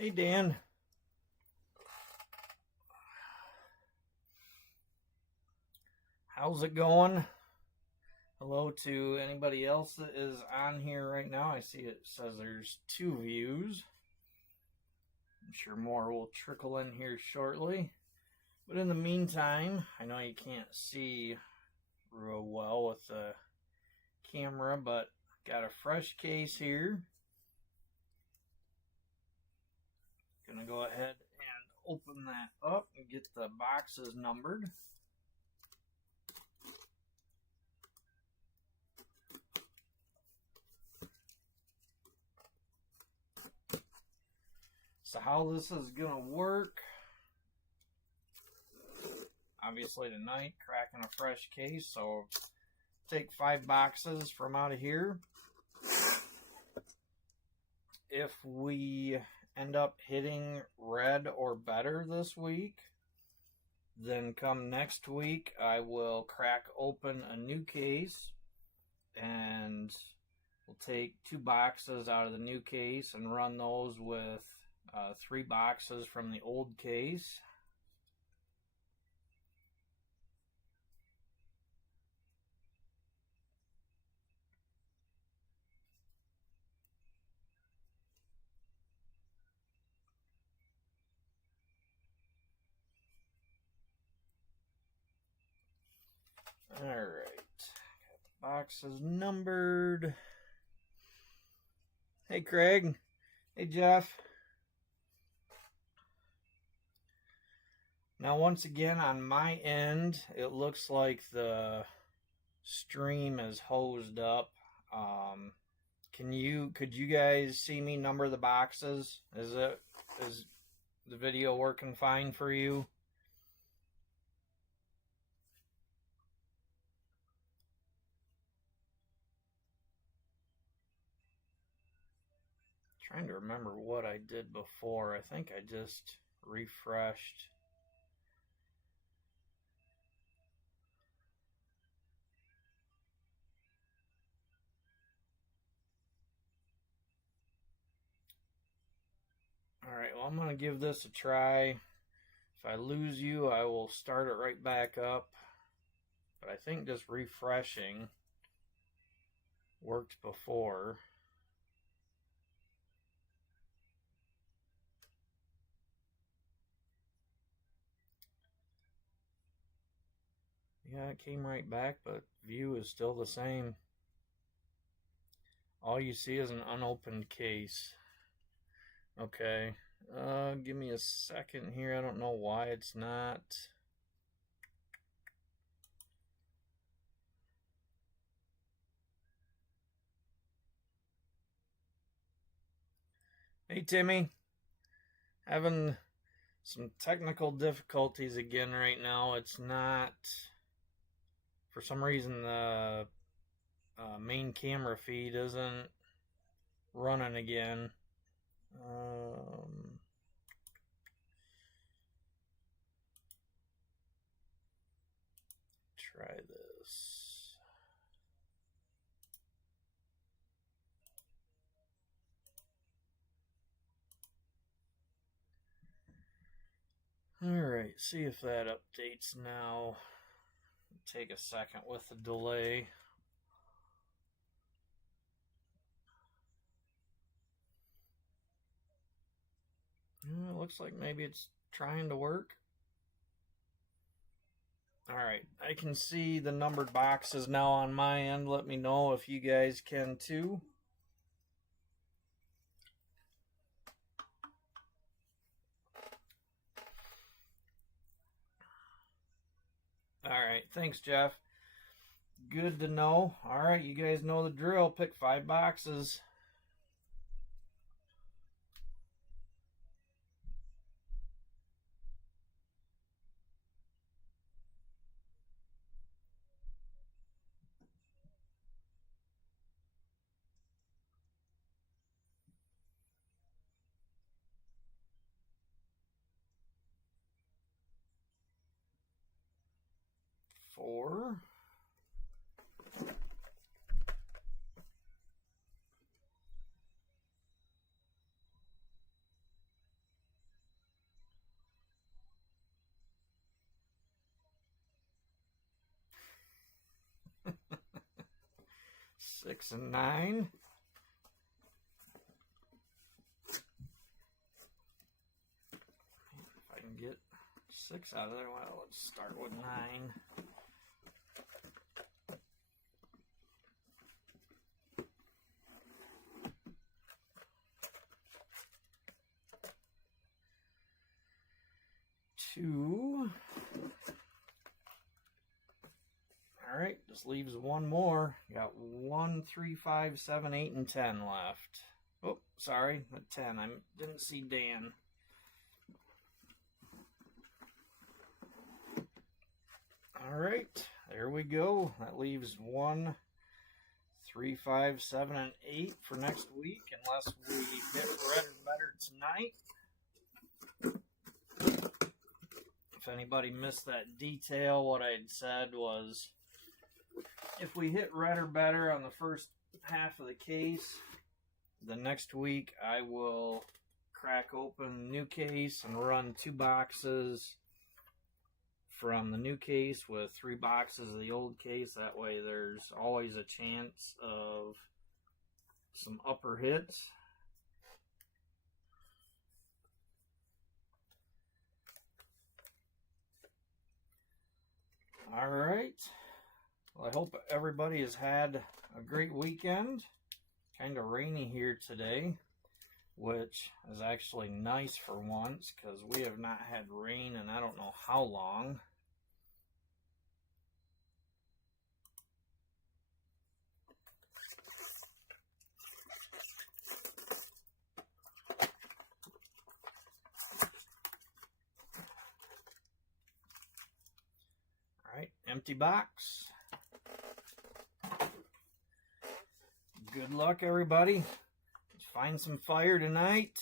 Hey Dan, how's it going? Hello to anybody else that is on here right now. I see it says there's 2 views. I'm sure more will trickle in here shortly. But in the meantime, I know you can't see real well with the camera, but got a fresh case here. Gonna go ahead and open that up and get the boxes numbered. So how this is gonna work, obviously tonight, cracking a fresh case, so take 5 boxes from out of here. If we end up hitting red or better this week, then come next week I will crack open a new case and we'll take 2 boxes out of the new case and run those with 3 boxes from the old case. Alright, got the boxes numbered. Hey Craig, hey Jeff. Now once again on my end, it looks like the stream is hosed up. Could you guys see me number the boxes? Is the video working fine for you? Trying to remember what I did before. I think I just refreshed. Alright, well I'm going to give this a try. If I lose you, I will start it right back up. But I think just refreshing worked before. Yeah, it came right back, but view is still the same. All you see is an unopened case. Okay, give me a second here. I don't know why it's not. Hey Timmy, having some technical difficulties again right now. It's not, for some reason the main camera feed isn't running again. Try this. Alright, see if that updates now. Take a second with the delay. It looks like maybe it's trying to work. Alright, I can see the numbered boxes now on my end. Let me know if you guys can too. Alright, thanks Jeff. Good to know. Alright, you guys know the drill. Pick 5 boxes. Four. 6 and 9. If I can get 6 out of there, well, let's start with 9. Two. All right, just leaves one more. Got 1, 3, 5, 7, 8, and 10 left. Oh, sorry, at 10. I didn't see Dan. All right, there we go. That leaves 1, 3, 5, 7, and 8 for next week, unless we hit red or better tonight. If anybody missed that detail, what I had said was if we hit red or better on the first half of the case, the next week I will crack open the new case and run 2 boxes from the new case with 3 boxes of the old case. That way there's always a chance of some upper hits. All right. Well, I hope everybody has had a great weekend. Kind of rainy here today, which is actually nice for once because we have not had rain in I don't know how long. All right, empty box. Good luck, everybody. Let's find some fire tonight.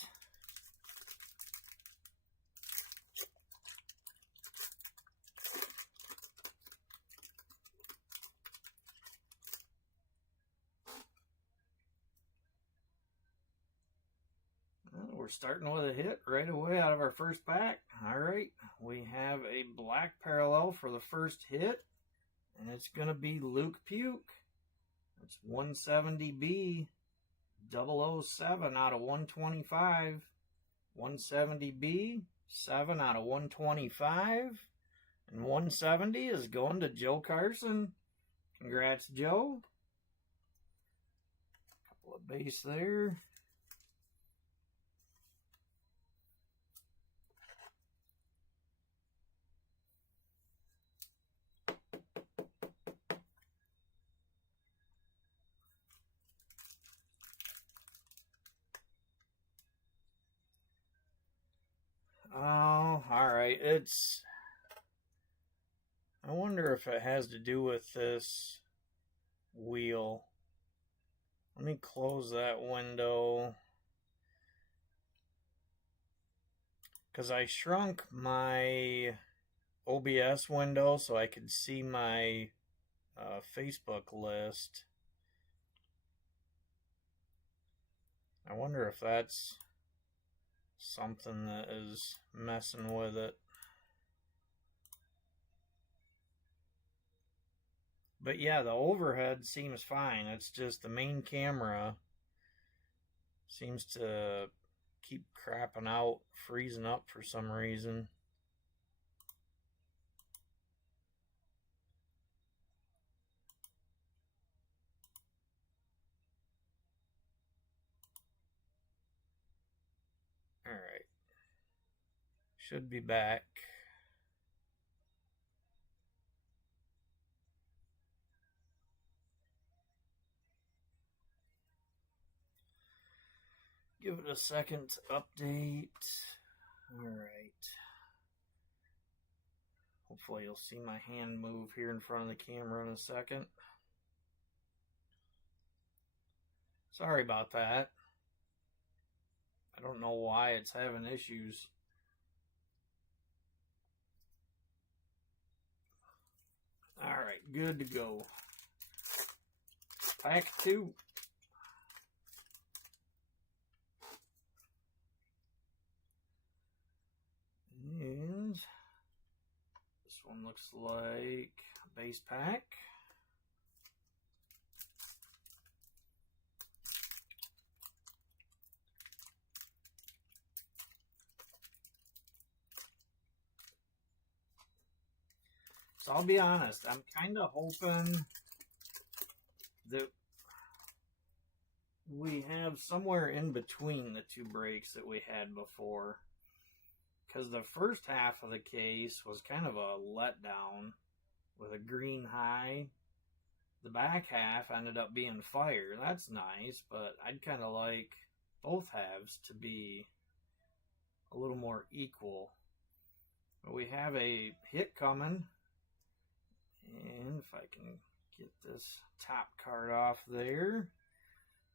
Well, we're starting with a hit right away out of our first pack. All right, we have a black parallel for the first hit, and it's going to be Luke Puke. It's 170B 007 out of 125. 170B 7 out of 125. And 170 is going to Joe Carson. Congrats, Joe. Couple of base there. Oh, alright. I wonder if it has to do with this wheel. Let me close that window. Because I shrunk my OBS window so I could see my Facebook list. I wonder if that's something that is messing with it. But yeah, the overhead seems fine. It's just the main camera seems to keep crapping out, freezing up for some reason. Alright. Should be back. Give it a second to update. Alright. Hopefully you'll see my hand move here in front of the camera in a second. Sorry about that. I don't know why it's having issues. Alright, good to go. Pack 2. And this one looks like a base pack. So I'll be honest, I'm kind of hoping that we have somewhere in between the two breaks that we had before. Because the first half of the case was kind of a letdown with a green high. The back half ended up being fire. That's nice, but I'd kind of like both halves to be a little more equal. But we have a hit coming. And if I can get this top card off there,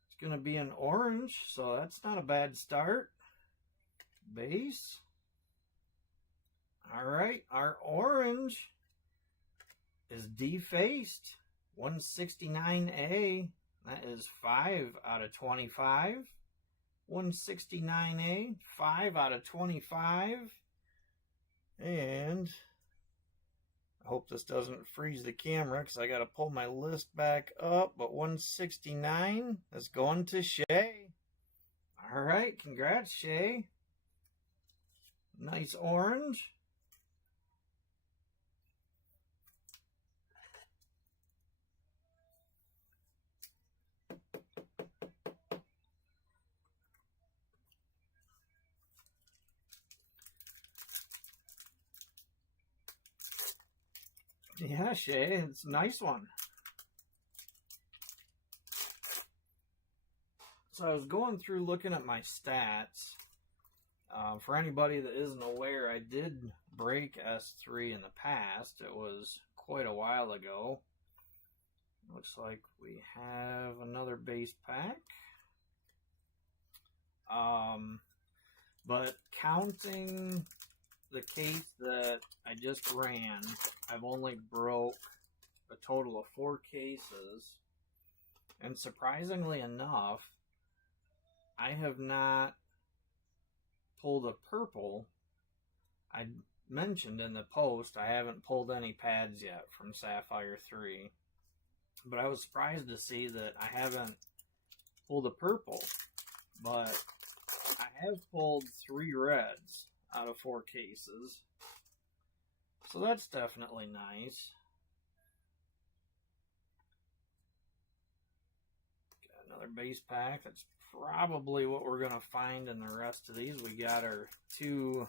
it's going to be an orange, so that's not a bad start. Base. All right, our orange is defaced. 169A. That is 5 out of 25. 169A, 5 out of 25. And I hope this doesn't freeze the camera because I got to pull my list back up. But 169 is going to Shay. All right, congrats, Shay. Nice orange. Yeah, Shay, it's a nice one. So I was going through looking at my stats. For anybody that isn't aware, I did break S3 in the past. It was quite a while ago. Looks like we have another base pack. But counting the case that I just ran, I've only broke a total of 4 cases. And surprisingly enough, I have not pulled a purple. I mentioned in the post I haven't pulled any pads yet from Sapphire 3. But I was surprised to see that I haven't pulled a purple. But I have pulled 3 reds out of 4 cases. So that's definitely nice. Got another base pack. That's probably what we're going to find in the rest of these. We got our 2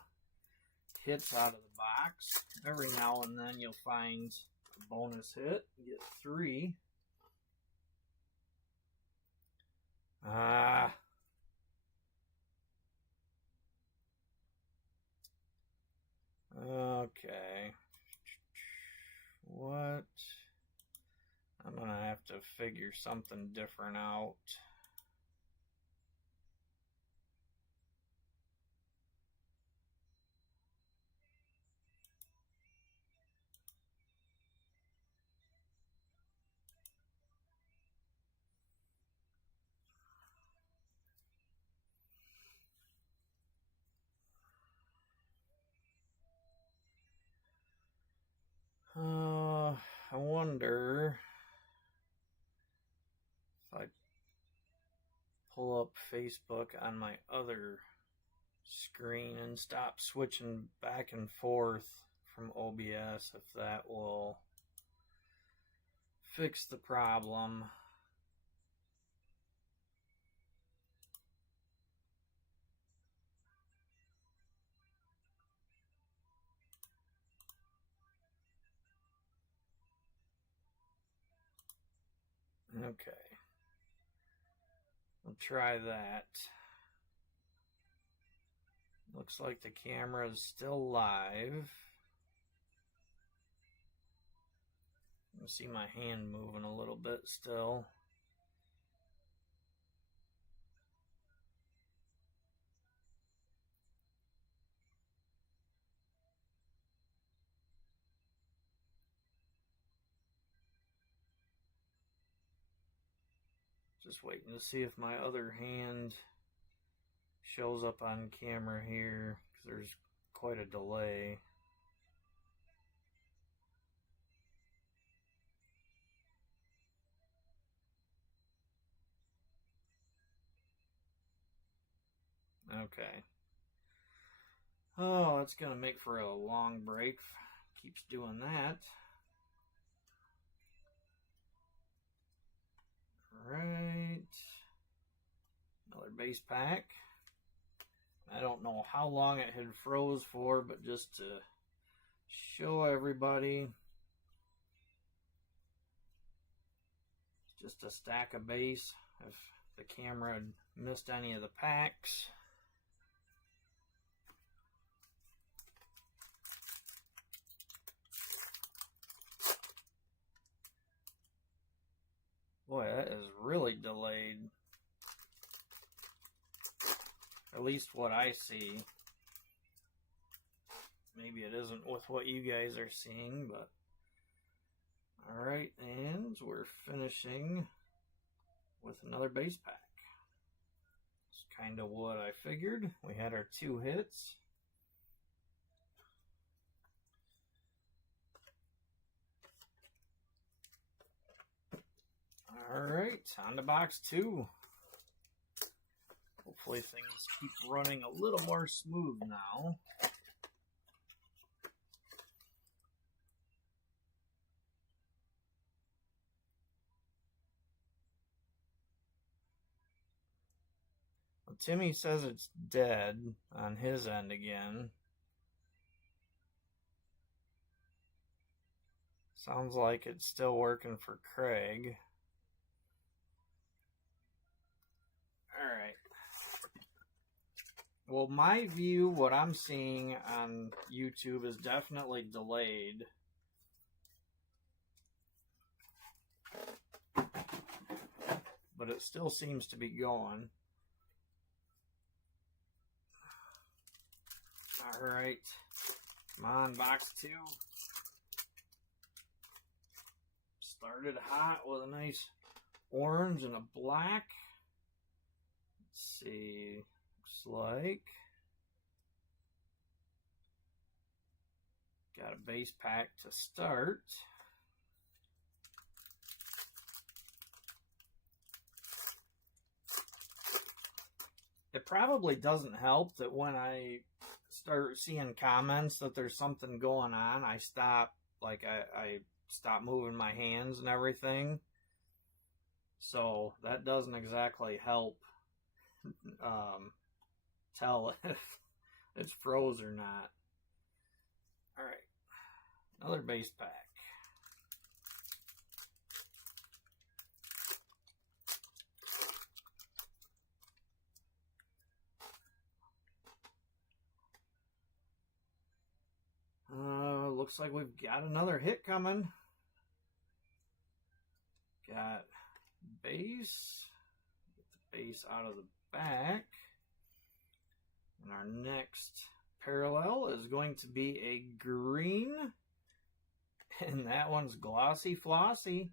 hits out of the box. Every now and then you'll find a bonus hit. You get 3. Okay. What? I'm going to have to figure something different out. I wonder if I pull up Facebook on my other screen and stop switching back and forth from OBS, if that will fix the problem. Okay. We'll try that. Looks like the camera is still live. You can see my hand moving a little bit still. Just waiting to see if my other hand shows up on camera here, because there's quite a delay. Okay. Oh, that's going to make for a long break. Keeps doing that. Alright. Another base pack. I don't know how long it had froze for, but just to show everybody. Just a stack of base if the camera had missed any of the packs. Boy, that is really delayed. At least what I see. Maybe it isn't with what you guys are seeing, but alright, and we're finishing with another base pack. It's kind of what I figured. We had our 2 hits. Alright, on to box 2. Hopefully things keep running a little more smooth now. Well, Timmy says it's dead on his end again. Sounds like it's still working for Craig. Alright. Well, my view, what I'm seeing on YouTube is definitely delayed. But it still seems to be going. Alright. Come on, box 2. Started hot with a nice orange and a black. Let's see. Looks like got a base pack to start. It probably doesn't help that when I start seeing comments that there's something going on, I stop, like I stop moving my hands and everything. So that doesn't exactly help tell if it's froze or not. Alright, another base pack. Looks like we've got another hit coming. Got base. Get the base out of the back. And our next parallel is going to be a green. And that one's Glossy Flossy.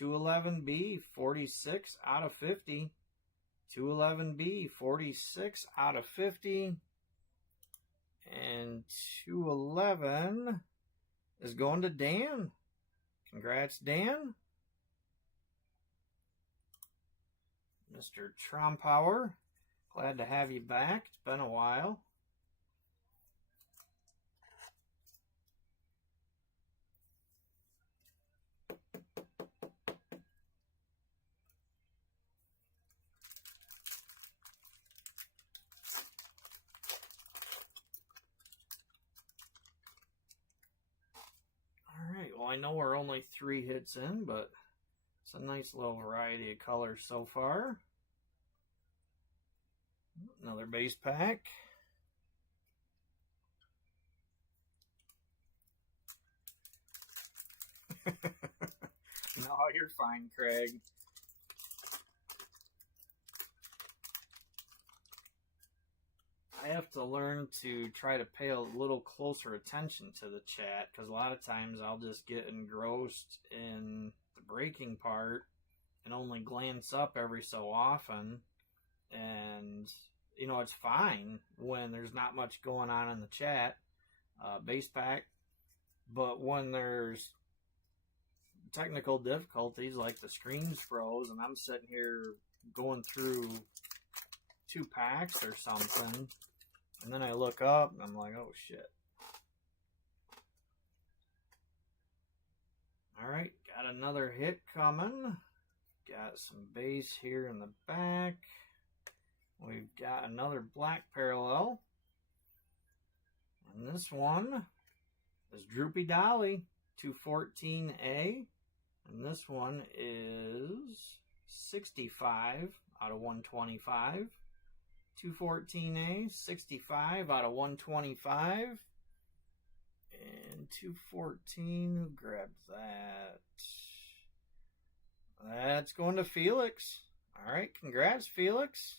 211B, 46 out of 50. 211B, 46 out of 50. And 211 is going to Dan. Congrats, Dan. Mr. Trompower, glad to have you back. It's been a while. Alright, well I know we're only 3 hits in, but it's a nice little variety of colors so far. Another base pack. No, you're fine, Craig. I have to learn to try to pay a little closer attention to the chat, because a lot of times I'll just get engrossed in the breaking part and only glance up every so often. And, you know, it's fine when there's not much going on in the chat, base pack. But when there's technical difficulties, like the screen's froze and I'm sitting here going through 2 packs or something, and then I look up and I'm like, oh shit. Alright, got another hit coming. got some base here in the back. We've got another black parallel. And this one is Droopy Dolly 214A. And this one is 65 out of 125. 214A, 65 out of 125. And 214, who grabbed that? That's going to Felix. All right, congrats, Felix.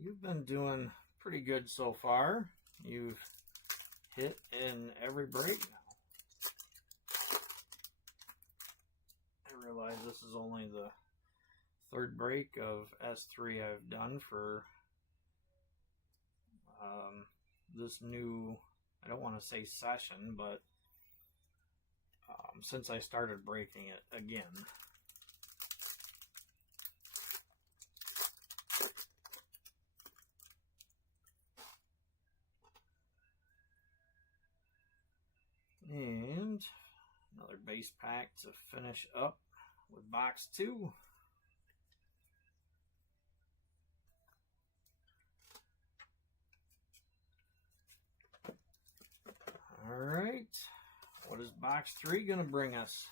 You've been doing pretty good so far. You've hit in every break now. I realize this is only the third break of S3 I've done for this new, I don't want to say session, but since I started breaking it again. And another base pack to finish up with box 2. Alright, what is box 3 going to bring us?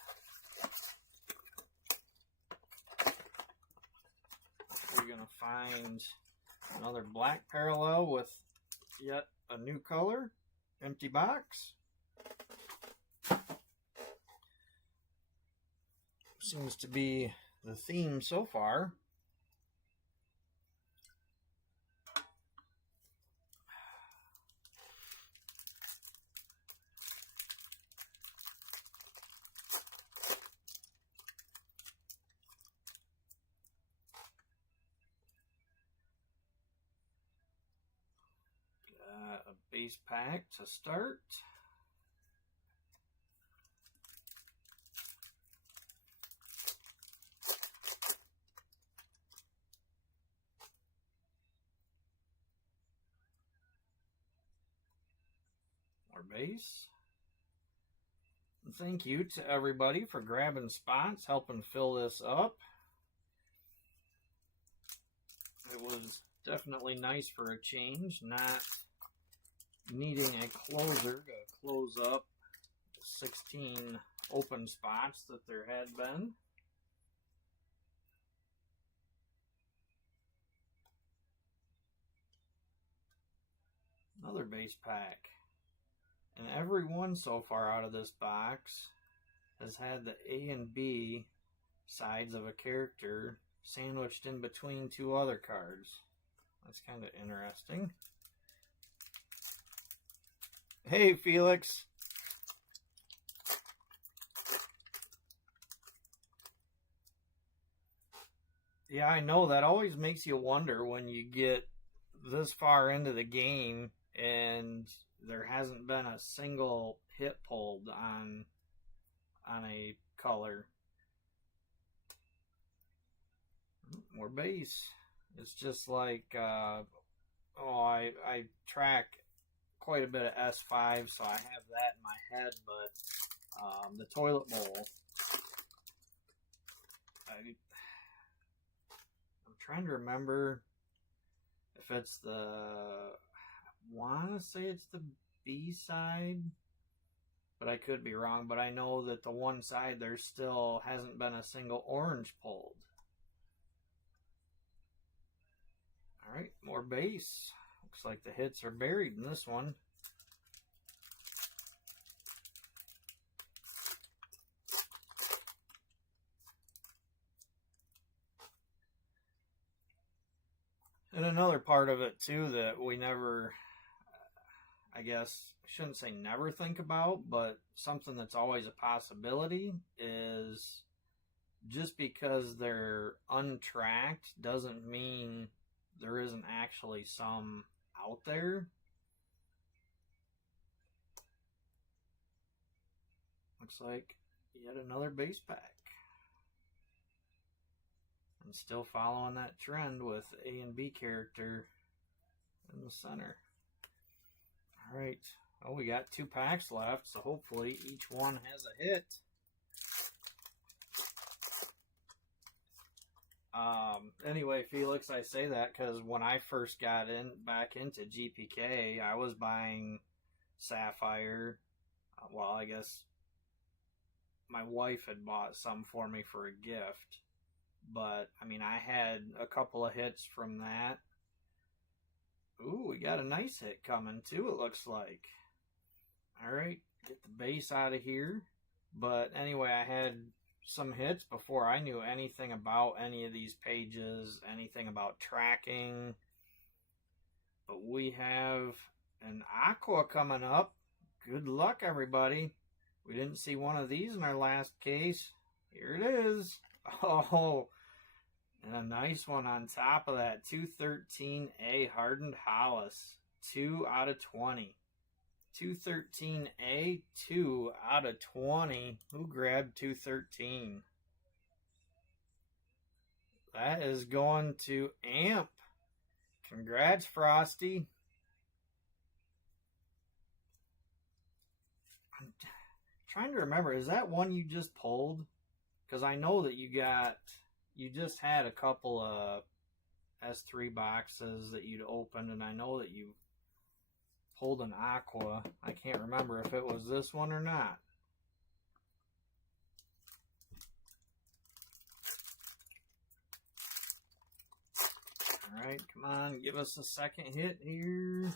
We're going to find another black parallel with yet a new color. Empty box. Seems to be the theme so far. Got a base pack to start. Base. And thank you to everybody for grabbing spots, helping fill this up. It was definitely nice for a change, not needing a closer to close up the 16 open spots that there had been. Another base pack. And every one so far out of this box has had the A and B sides of a character sandwiched in between two other cards. That's kind of interesting. Hey, Felix. Yeah, I know. That always makes you wonder when you get this far into the game and there hasn't been a single hit pulled on a color. More base. It's just like, I track quite a bit of S5, so I have that in my head, but the toilet bowl, I'm trying to remember if it's I want to say it's the B side, but I could be wrong. But I know that the one side there still hasn't been a single orange pulled. Alright, more base. Looks like the hits are buried in this one. And another part of it too that we never, I guess, I shouldn't say never think about, but something that's always a possibility is just because they're untracked doesn't mean there isn't actually some out there. Looks like yet another base pack. And still following that trend with A and B character in the center. All right. Oh, we got 2 packs left, so hopefully each one has a hit. Anyway, Felix, I say that because when I first got back into GPK, I was buying Sapphire. Well, I guess my wife had bought some for me for a gift. But, I mean, I had a couple of hits from that. Ooh, we got a nice hit coming, too, it looks like. Alright, get the base out of here. But, anyway, I had some hits before I knew anything about any of these pages, anything about tracking. But we have an Aqua coming up. Good luck, everybody. We didn't see one of these in our last case. Here it is. Oh, and a nice one on top of that. 213A Hardened Hollis. 2 out of 20. 213A, 2 out of 20. Who grabbed 213? That is going to Amp. Congrats, Frosty. I'm trying to remember, is that one you just pulled? Because I know that you just had a couple of S3 boxes that you'd opened, and I know that you pulled an Aqua. I can't remember if it was this one or not. Alright, come on, give us a second hit here.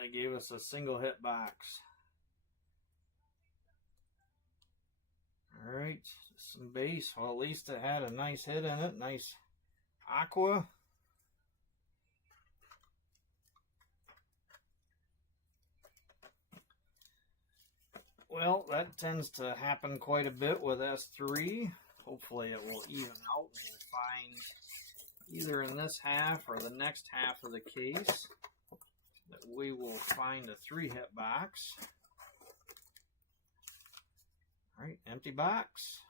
They gave us a single hit box. Alright, some base. Well, at least it had a nice hit in it. Nice Aqua. Well, that tends to happen quite a bit with S3. Hopefully it will even out. We'll find either in this half or the next half of the case that we will find a 3-hit box. Alright, empty box.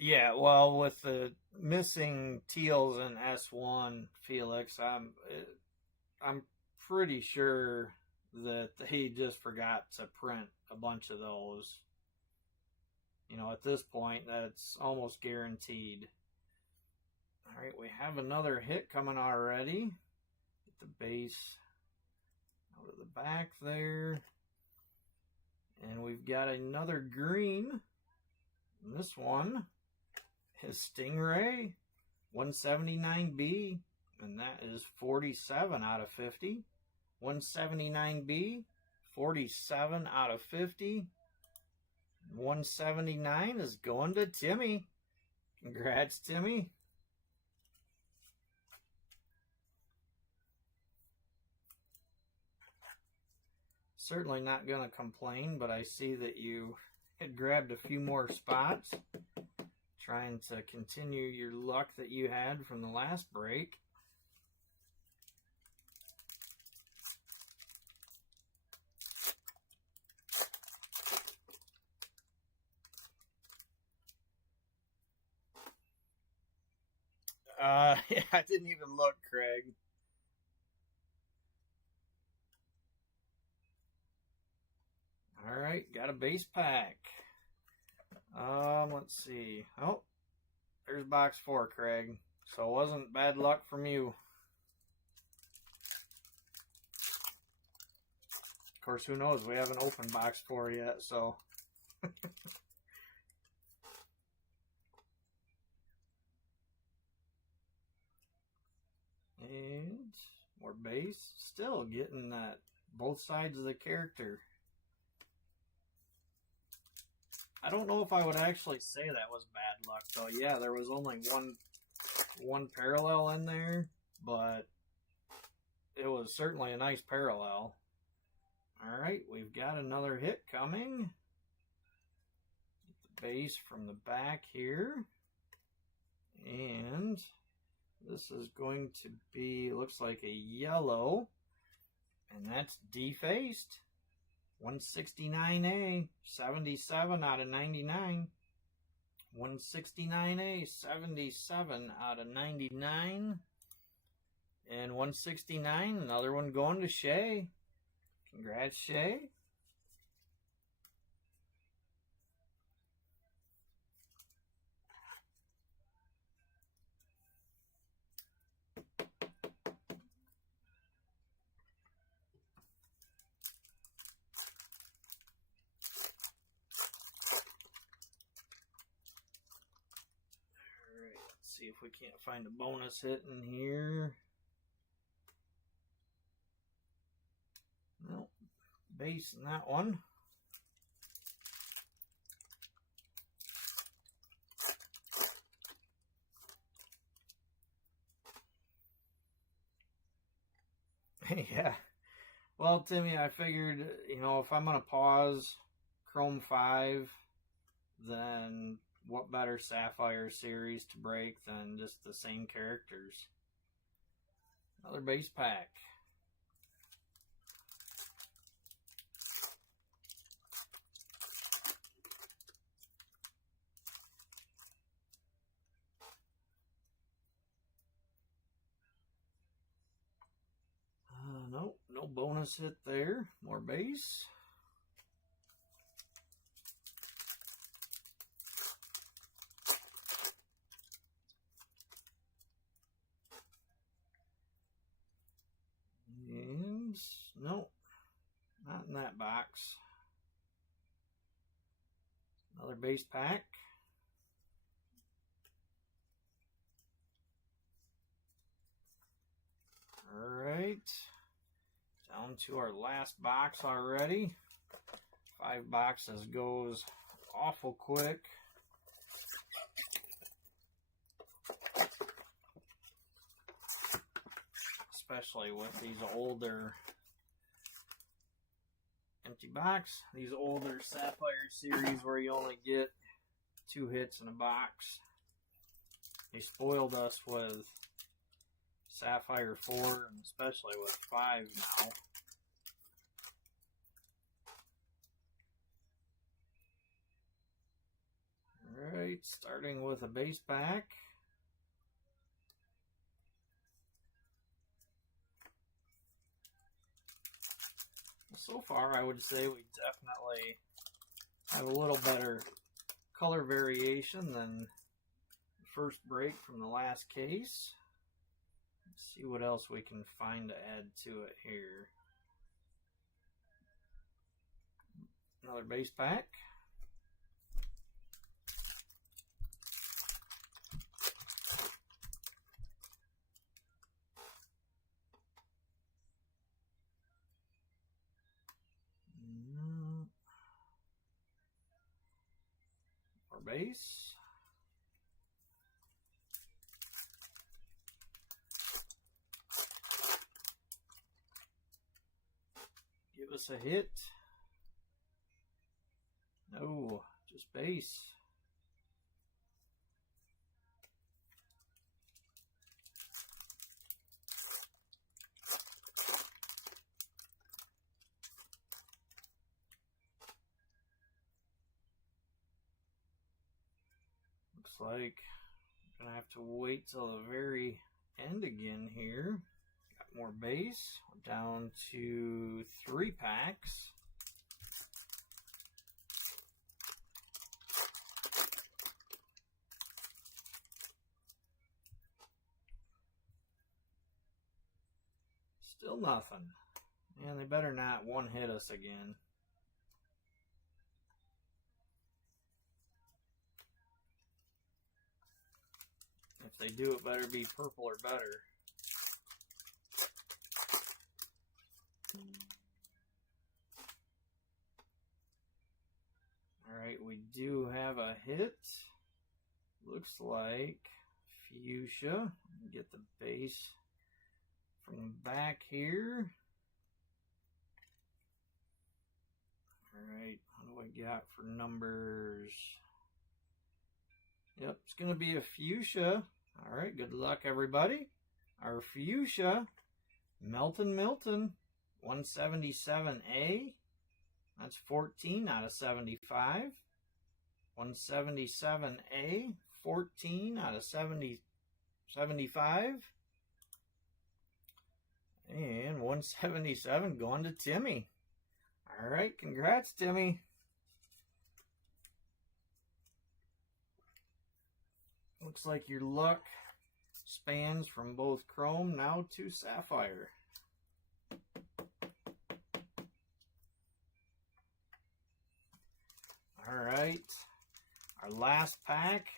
Yeah, well, with the missing teals in S1, Felix, I'm pretty sure that he just forgot to print a bunch of those. You know, at this point, that's almost guaranteed. All right, we have another hit coming already. Get the base out of the back there. And we've got another green. And this one is Stingray 179B, and that is 47 out of 50. 179B, 47 out of 50. 179 is going to Timmy. Congrats, Timmy. Certainly not going to complain, but I see that you had grabbed a few more spots, trying to continue your luck that you had from the last break. Yeah, I didn't even look, Craig. All right, got a base pack. Let's see. Oh, there's box 4, Craig. So it wasn't bad luck from you. Of course, who knows? We haven't opened box 4 yet, so. And more base. Still getting that both sides of the character. I don't know if I would actually say that was bad luck, though. Yeah, there was only one parallel in there, but it was certainly a nice parallel. All right, we've got another hit coming. The base from the back here. And this is going to be, looks like a yellow. And that's defaced. 169A, 77 out of 99. 169A, 77 out of 99. And 169, another one going to Shay. Congrats, Shay. See if we can't find a bonus hit in here. Nope. Base in that one. Yeah. Well, Timmy, I figured, you know, if I'm going to pause Chrome 5, then what better Sapphire series to break than just the same characters? Another base pack. Nope, no bonus hit there. More base. And nope, not in that box. Another base pack. All right, down to our last box already. 5 boxes goes awful quick. Especially with these older empty box, these older Sapphire series where you only get 2 hits in a box. They spoiled us with Sapphire 4 and especially with 5 now. Alright, starting with a base pack. So far, I would say we definitely have a little better color variation than the first break from the last case. Let's see what else we can find to add to it here. Another base pack. Base. Give us a hit. No, just base. Like I'm gonna have to wait till the very end again here. Got more base. We're down to 3 packs. Still nothing. And they better not one hit us again. If they do, it better be purple or better. Alright, we do have a hit. Looks like fuchsia. Get the base from the back here. we got for numbers? Yep, it's going to be a fuchsia. All right, good luck, everybody. Our fuchsia, Milton, 177A. That's 14 out of 75. 177A, 14 out of 75. And 177 going to Timmy. All right, congrats, Timmy. Looks like your luck spans from both Chrome now to Sapphire. All right, our last pack.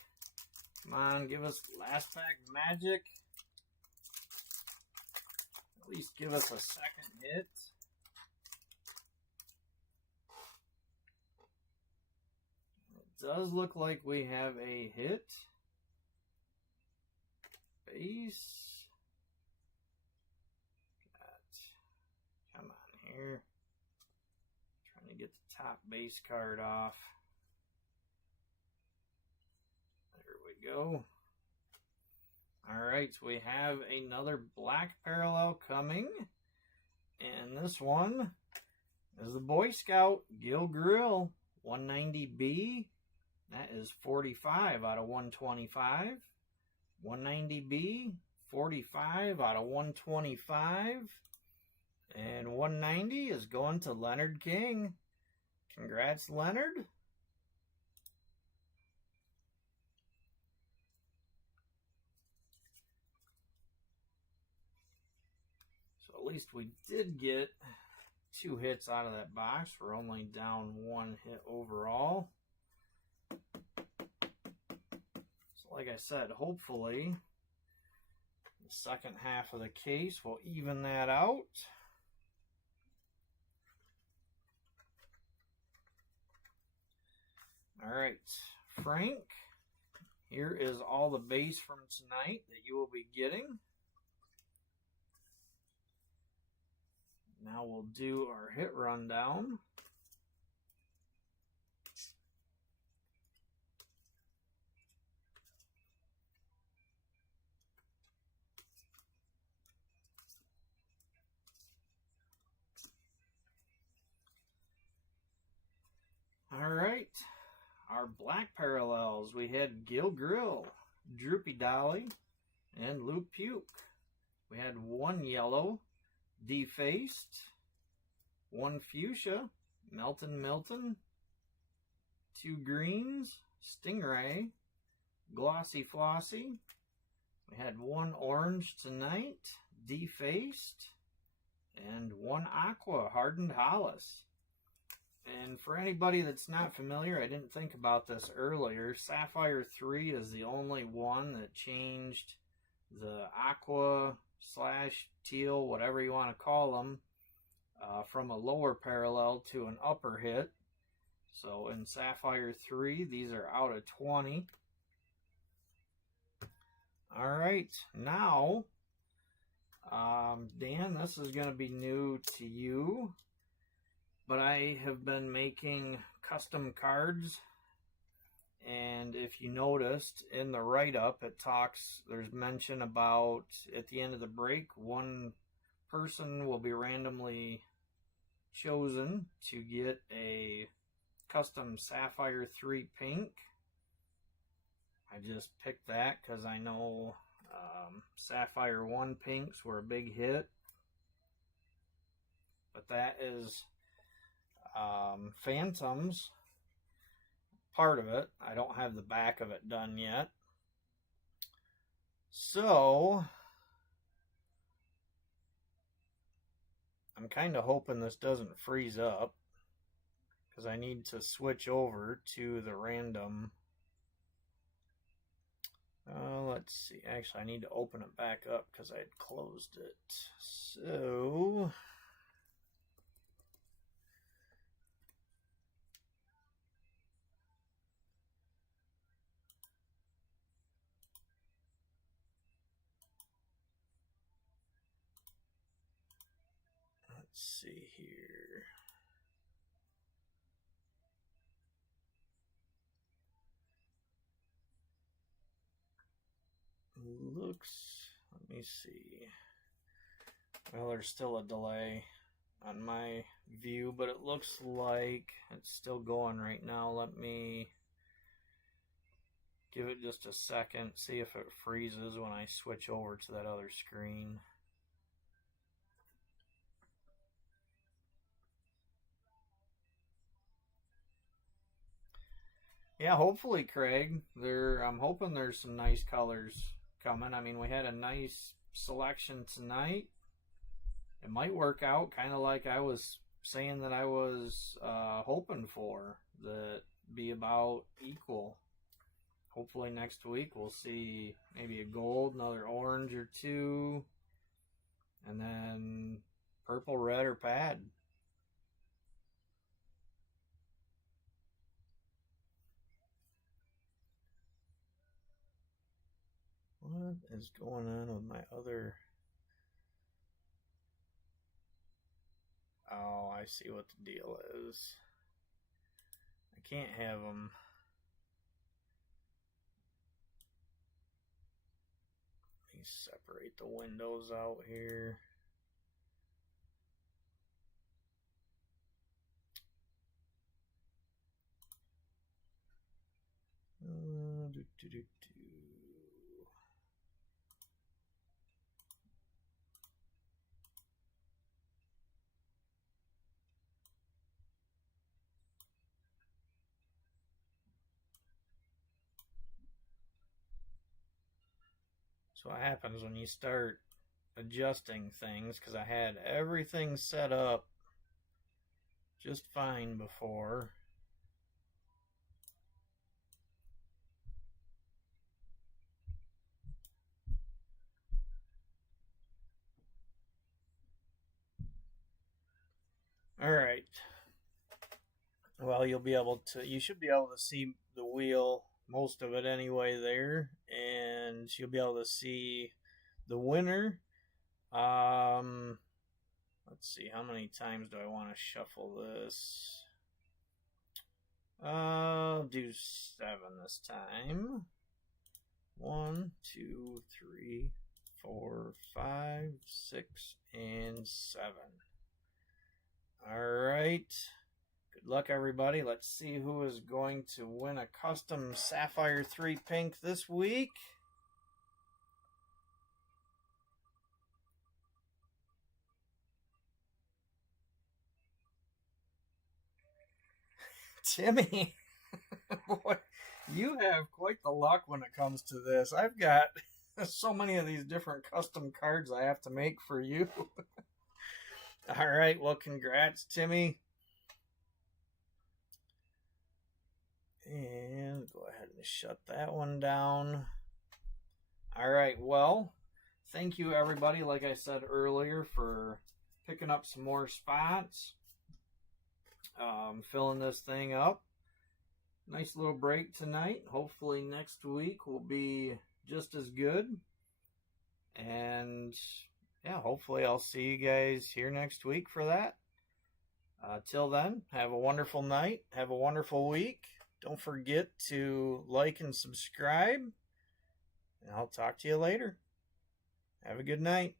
Come on, give us last pack magic. At least give us a second hit. It does look like we have a hit. Base. Come on here. Trying to get the top base card off. There we go. Alright, so we have another black parallel coming. And this one is the Boy Scout Gil Grill 190B. That is 45 out of 125. 190B, 45 out of 125. And 190 is going to Leonard King. Congrats, Leonard. So at least we did get 2 hits out of that box. We're only down 1 hit overall. Like I said, hopefully the second half of the case will even that out. All right, Frank, here is all the base from tonight that you will be getting. Now we'll do our hit rundown. All right, our black parallels, we had Gil Grill, Droopy Dolly, and Luke Puke. We had 1 yellow, Defaced, 1 fuchsia, Milton, 2 greens, Stingray, Glossy Flossy. We had 1 orange tonight, Defaced, and 1 aqua, Hardened Hollis. And for anybody that's not familiar, I didn't think about this earlier, Sapphire 3 is the only one that changed the aqua / teal, whatever you want to call them, from a lower parallel to an upper hit. So in Sapphire 3, these are out of 20. All right, now, Dan, this is going to be new to you. But I have been making custom cards, and if you noticed in the write-up, there's mention about at the end of the break, 1 person will be randomly chosen to get a custom Sapphire 3 pink. I just picked that because I know Sapphire 1 pinks were a big hit. But that is Phantoms, part of it. I don't have the back of it done yet. So I'm kind of hoping this doesn't freeze up because I need to switch over to the random. Let's see. Actually, I need to open it back up because I had closed it. So let's see here. looks, let me see. Well, there's still a delay on my view, but it looks like it's still going right now. Let me give it just a second, see if it freezes when I switch over to that other screen. Yeah, hopefully, Craig. I'm hoping there's some nice colors coming. I mean, we had a nice selection tonight. It might work out, kind of like I was saying that I was hoping for. That be about equal. Hopefully next week we'll see maybe a gold, another orange or two, and then purple, red, or pad. What is going on with my other... Oh, I see what the deal is. I can't have them. Let me separate the windows out here. So what happens when you start adjusting things, because I had everything set up just fine before. All right. Well, you should be able to see the wheel, most of it anyway there, and you'll be able to see the winner. Let's see, how many times do I want to shuffle this? I'll do 7 this time. 1, 2, 3, 4, 5, 6, and 7. All right. Good luck, everybody. Let's see who is going to win a custom Sapphire 3 pink this week. Timmy, boy, you have quite the luck when it comes to this. I've got so many of these different custom cards I have to make for you. All right, well, congrats, Timmy. And go ahead and shut that one down. All right, well, thank you, everybody, like I said earlier, for picking up some more spots. Filling this thing up. Nice little break tonight. Hopefully next week will be just as good. And yeah, hopefully I'll see you guys here next week for that. Till then, have a wonderful night. Have a wonderful week. Don't forget to like and subscribe. And I'll talk to you later. Have a good night.